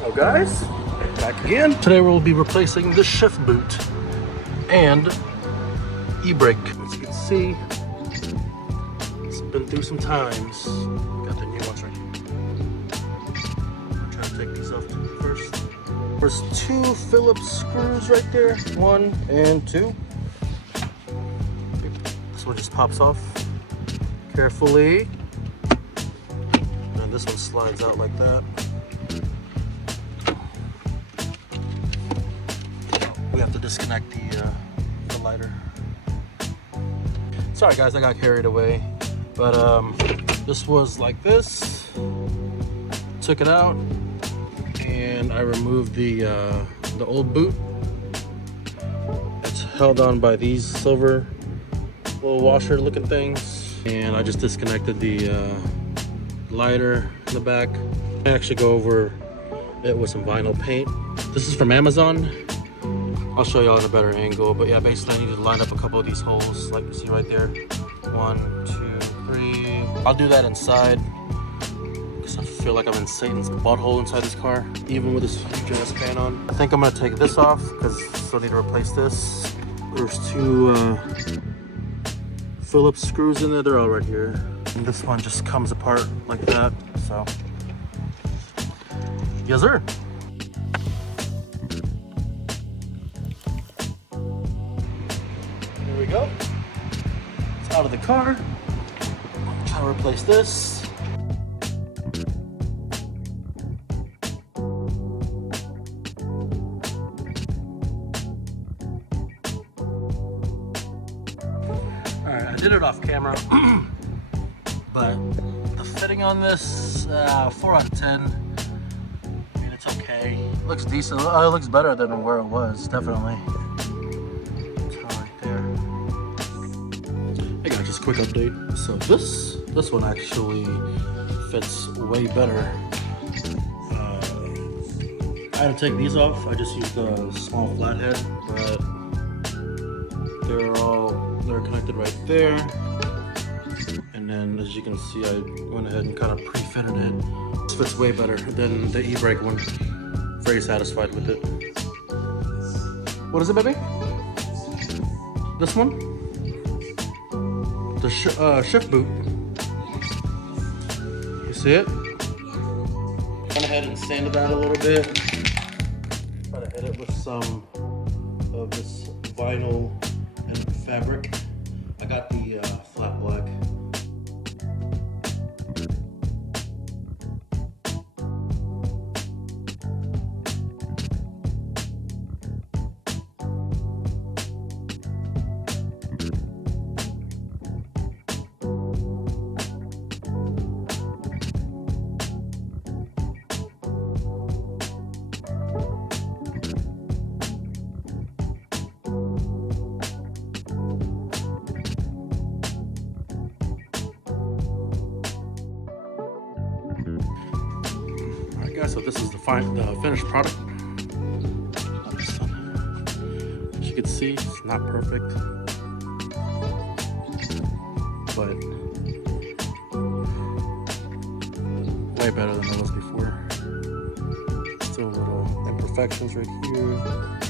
Hello guys, back again. Today we'll be replacing the shift boot and e-brake. As you can see, it's been through some times. Got the new ones right here. I'll try to take these off first. There's two Phillips screws right there, 1 and 2. This one just pops off carefully. And this one slides out like that. We have to disconnect the lighter. Sorry guys, I got carried away. But this was like this. Took it out and I removed the old boot. It's held on by these silver little washer looking things. And I just disconnected the lighter in the back. I actually go over it with some vinyl paint. This is from Amazon. I'll show y'all in a better angle, but yeah, basically I need to line up a couple of these holes, like you see right there. 1, 2, 3. I'll do that inside, because I feel like I'm in Satan's butthole inside this car, even with this huge ass fan on. I think I'm gonna take this off, because I still need to replace this. There's two Phillips screws in there, they're all right here. And this one just comes apart like that, so. Yes sir. There we go. It's out of the car. Try to replace this. Alright, I did it off camera. But the fitting on this, 4 out of 10. I mean, it's okay. Looks decent. It looks better than where it was, definitely. Hey guys, just a quick update. So this one actually fits way better. I had to take these off. I just used a small flathead, but they're connected right there. And then as you can see, I went ahead and kind of pre-fitted it. This fits way better than the e-brake one. Very satisfied with it. What is it, baby? This one? The shift boot. You see it? Went ahead and sanded that a little bit. Try to hit it with some of this vinyl and fabric. I got the flat black. So this is the finished product. As you can see, it's not perfect, but way better than it was before. Still little imperfections right here.